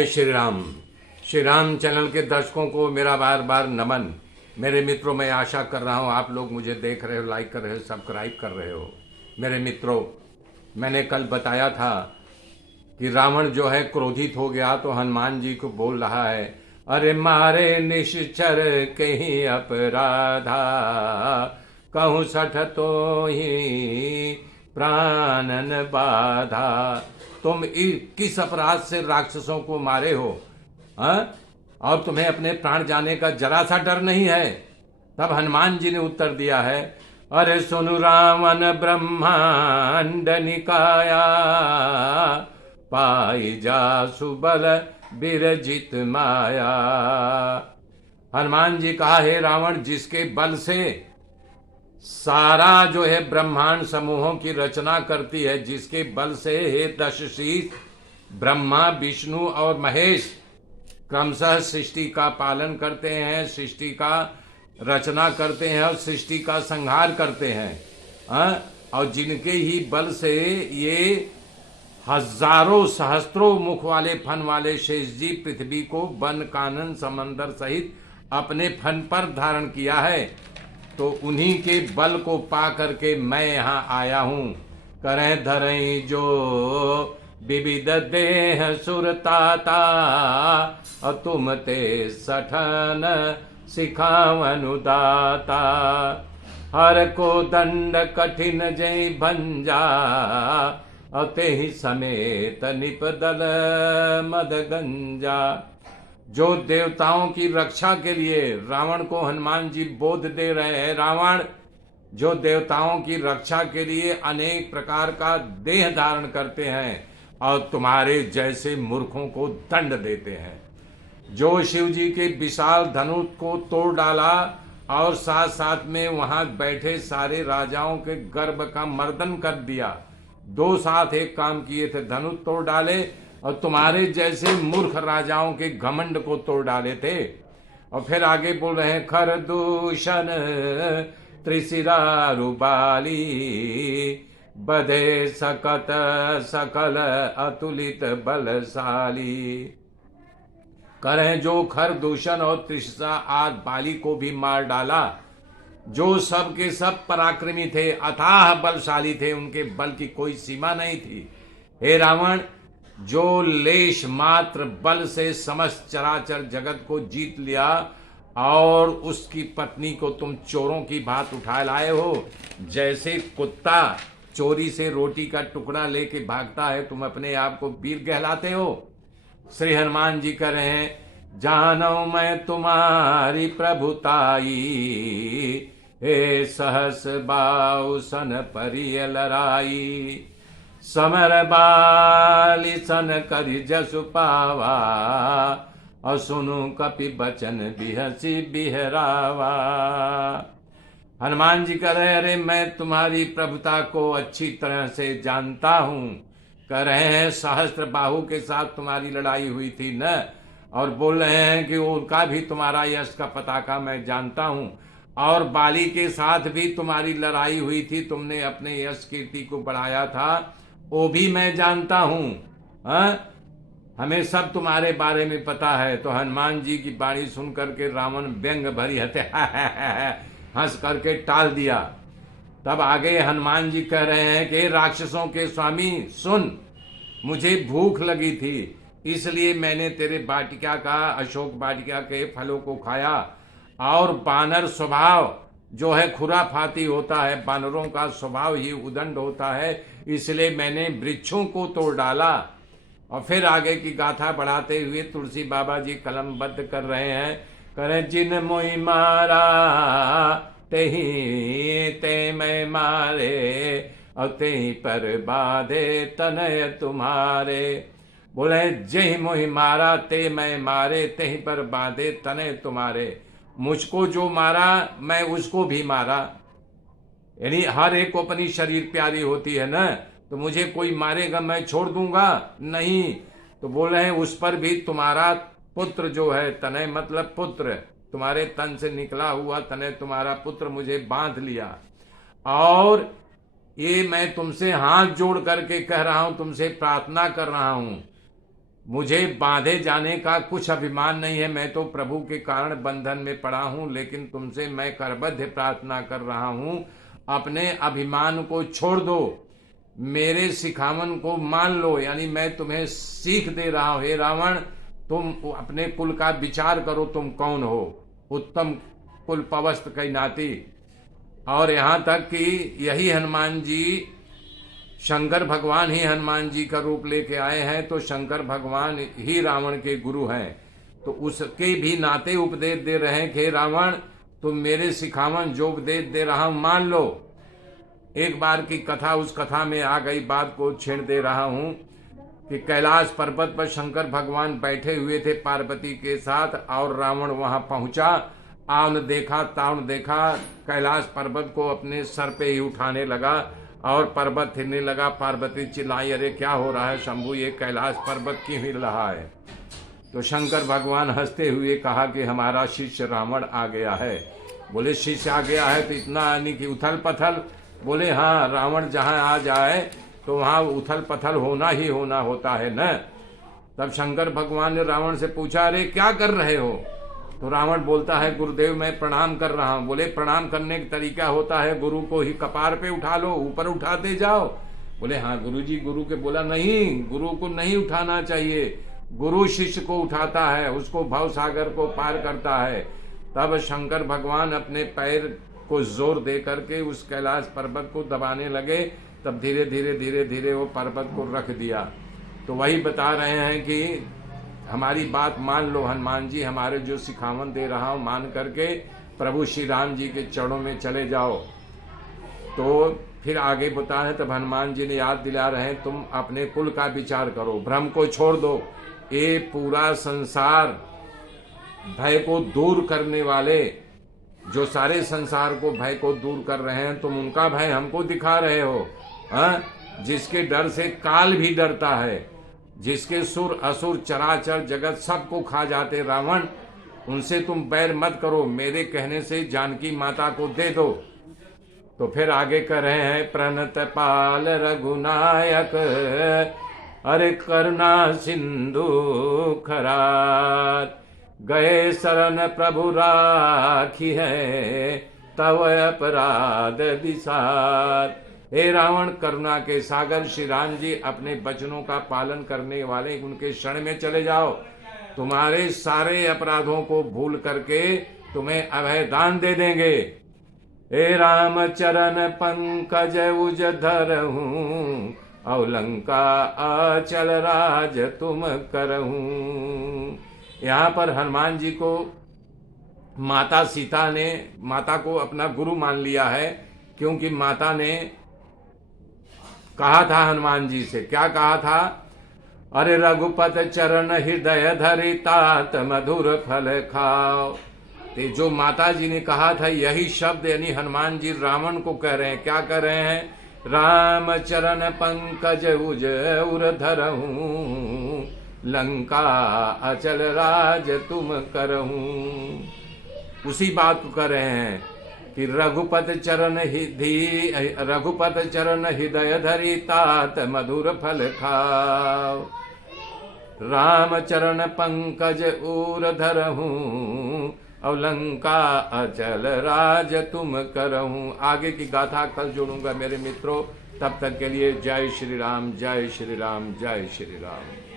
जय श्री राम। श्री राम चैनल के दर्शकों को मेरा बार बार नमन। मेरे मित्रों, मैं आशा कर रहा हूँ आप लोग मुझे देख रहे हो, लाइक कर रहे हो, सब्सक्राइब कर रहे हो। मेरे मित्रों, मैंने कल बताया था कि रावण जो है क्रोधित हो गया तो हनुमान जी को बोल रहा है, अरे मारे निश्चर कहीं अपराधा, कहूँ सठ तो ही प्राणन बाधा। तुम किस अपराध से राक्षसों को मारे हो, हाँ? और तुम्हें अपने प्राण जाने का जरा सा डर नहीं है। तब हनुमान जी ने उत्तर दिया है, अरे सुनु रावण ब्रह्मांड निकाया, पाई जा सुबल बिरजित माया। हनुमान जी कहा, हे रावण, जिसके बल से सारा जो है ब्रह्मांड समूहों की रचना करती है, जिसके बल से हे दशशीष ब्रह्मा विष्णु और महेश क्रमशः सृष्टि का पालन करते हैं, सृष्टि का रचना करते हैं और सृष्टि का संहार करते हैं, और जिनके ही बल से ये हजारों सहस्त्रों मुख वाले फन वाले शेष जी पृथ्वी को वन कानन समंदर सहित अपने फन पर धारण किया है, तो उन्हीं के बल को पा करके मैं यहाँ आया हूँ। करें धरई जो विविध देह सुरताता, और तुम ते सठन सिखावनुदाता। हर को दंड कठिन जय भंजा, और ते ही समेत निपदल मद गंजा। जो देवताओं की रक्षा के लिए रावण को हनुमान जी बोध दे रहे हैं, रावण जो देवताओं की रक्षा के लिए अनेक प्रकार का देह धारण करते हैं और तुम्हारे जैसे मूर्खों को दंड देते हैं। जो शिव जी के विशाल धनुष को तोड़ डाला और साथ साथ में वहां बैठे सारे राजाओं के गर्भ का मर्दन कर दिया। दो साथ एक काम किए थे, धनुष तोड़ डाले और तुम्हारे जैसे मूर्ख राजाओं के घमंड को तोड़ डाले थे। और फिर आगे बोल रहे हैं, खर दूषण त्रिशिरा रुबाली, बधे सकत सकल अतुलित बलशाली। करें जो खर दूषण और त्रिशिरा आदि बाली को भी मार डाला, जो सब के सब पराक्रमी थे, अथाह बलशाली थे, उनके बल की कोई सीमा नहीं थी। हे रावण, जो लेश मात्र बल से समस्त चराचर जगत को जीत लिया और उसकी पत्नी को तुम चोरों की भांति उठा लाए हो, जैसे कुत्ता चोरी से रोटी का टुकड़ा लेके भागता है, तुम अपने आप को वीर कहलाते हो। श्री हनुमान जी कह रहे हैं, जानो मैं तुम्हारी प्रभुताई, हे सहस बाहु सन परिय लड़ाई। समर बाली सन करि जसु पावा, और सुनु कपि बचन बिहसी बिहरावा। हनुमान जी कह रहे, अरे मैं तुम्हारी प्रभुता को अच्छी तरह से जानता हूँ। कह रहे हैं, सहस्त्र बाहु के साथ तुम्हारी लड़ाई हुई थी न, और बोल रहे हैं कि उनका भी तुम्हारा यश का पताका मैं जानता हूँ, और बाली के साथ भी तुम्हारी लड़ाई हुई थी, तुमने अपने यश कीर्ति को बढ़ाया था, वो भी मैं जानता हूँ। हमें सब तुम्हारे बारे में पता है। तो हनुमान जी की बाणी सुन करके रावण व्यंग भरी हते हंस करके टाल दिया। तब आगे हनुमान जी कह रहे हैं कि राक्षसों के स्वामी सुन, मुझे भूख लगी थी, इसलिए मैंने तेरे वाटिका का, अशोक वाटिका के फलों को खाया। और बानर स्वभाव जो है खुराफाती होता है, बानरों का स्वभाव ही उदंड होता है, इसलिए मैंने वृक्षों को तोड़ डाला। और फिर आगे की गाथा बढ़ाते हुए तुलसी बाबा जी कलमबद्ध कर रहे हैं, करें जिन मोहि मारा तेहि ते मैं मारे, और तेहि पर बाधे तनय तुम्हारे। बोले, जय मोहि मारा ते मैं मारे, तेहि पर बाधे तनय तुम्हारे। मुझको जो मारा मैं उसको भी मारा। यानी हर एक को अपनी शरीर प्यारी होती है ना, तो मुझे कोई मारेगा मैं छोड़ दूंगा नहीं। तो बोल रहे हैं, उस पर भी तुम्हारा पुत्र जो है, तनय मतलब पुत्र, तुम्हारे तन से निकला हुआ तनय तुम्हारा पुत्र मुझे बांध लिया। और ये मैं तुमसे हाथ जोड़ करके कह रहा हूं, तुमसे प्रार्थना कर रहा हूं, मुझे बांधे जाने का कुछ अभिमान नहीं है। मैं तो प्रभु के कारण बंधन में पड़ा हूं, लेकिन तुमसे मैं करबद्ध प्रार्थना कर रहा हूं, अपने अभिमान को छोड़ दो, मेरे सिखावन को मान लो। यानी मैं तुम्हें सीख दे रहा हूं। हे रावण, तुम अपने कुल का विचार करो, तुम कौन हो, उत्तम कुल पवस्त की नाती। और यहाँ तक कि यही हनुमान जी, शंकर भगवान ही हनुमान जी का रूप लेके आए हैं, तो शंकर भगवान ही रावण के गुरु हैं। तो उसके भी नाते उपदेश दे रहे हैं कि रावण, तुम मेरे सिखावन जो उपदेश दे रहा हूं मान लो। एक बार की कथा, उस कथा में आ गई बात को छेड़ दे रहा हूं कि कैलाश पर्वत पर शंकर भगवान बैठे हुए थे पार्वती के साथ, और रावण वहां पहुंचा। आवन देखा तावन देखा, कैलाश पर्वत को अपने सर पे ही उठाने लगा और पर्वत हिलने लगा। पार्वती चिल्लाई, अरे क्या हो रहा है शंभू, ये कैलाश पर्वत क्यों हिल रहा है? तो शंकर भगवान हंसते हुए कहा कि हमारा शिष्य रावण आ गया है। बोले शिष्य आ गया है तो इतना यानी कि उथल पथल? बोले हाँ, रावण जहाँ आ जाए तो वहाँ उथल पथल होना ही होना होता है न। तब शंकर भगवान ने रावण से पूछा, अरे क्या कर रहे हो? तो रावण बोलता है, गुरुदेव मैं प्रणाम कर रहा हूँ। बोले प्रणाम करने का तरीका होता है, गुरु को ही कपार पे उठा लो, ऊपर उठाते जाओ। बोले हाँ गुरुजी, गुरु के बोला नहीं, गुरु को नहीं उठाना चाहिए, गुरु शिष्य को उठाता है, उसको भव सागर को पार करता है। तब शंकर भगवान अपने पैर को जोर दे करके उस कैलाश पर्वत को दबाने लगे। तब धीरे धीरे धीरे धीरे वो पर्वत को रख दिया। तो वही बता रहे हैं कि हमारी बात मान लो हनुमान जी, हमारे जो सिखावन दे रहा हूं मान करके प्रभु श्री राम जी के चरणों में चले जाओ। तो फिर आगे बता है, तब हनुमान जी ने याद दिला रहे हैं, तुम अपने कुल का विचार करो, भ्रम को छोड़ दो। ये पूरा संसार भय को दूर करने वाले, जो सारे संसार को भय को दूर कर रहे हैं, तुम उनका भय हमको दिखा रहे हो। हाँ, जिसके डर से काल भी डरता है, जिसके सुर असुर चराचर जगत सबको खा जाते रावण, उनसे तुम बैर मत करो, मेरे कहने से जानकी माता को दे दो। तो फिर आगे कर रहे हैं, प्रणत पाल रघुनायक, अरे करुणा सिंधु खरात, गए शरण प्रभु राखी है, तव अपराध विसार। हे रावण, करुणा के सागर श्री राम जी अपने वचनों का पालन करने वाले, उनके शरण में चले जाओ। तुम्हारे सारे अपराधों को भूल करके तुम्हें अभय दान दे देंगे। हे राम चरण पंकज उज धरहूं, अवलंका अचल राज तुम करहूं। यहाँ पर हनुमान जी को माता सीता ने, माता को अपना गुरु मान लिया है, क्योंकि माता ने कहा था हनुमान जी से, क्या कहा था? अरे रघुपत चरण हृदय धरि, तात मधुर फल खाओ। तो जो माता जी ने कहा था यही शब्द यानी हनुमान जी रावण को कह रहे हैं। क्या कह रहे हैं? राम चरण पंकज उज उर धरहूं, लंका अचल राज तुम करहूं। उसी बात को कर रहे हैं कि रघुपत चरण हृदय धरि, तात मधुर फल खाओ। राम चरण पंकज उर धरहूं, अवलंका अचल राज तुम करहूं। आगे की गाथा कल जोड़ूंगा मेरे मित्रों। तब तक के लिए जय श्री राम, जय श्री राम, जय श्री राम।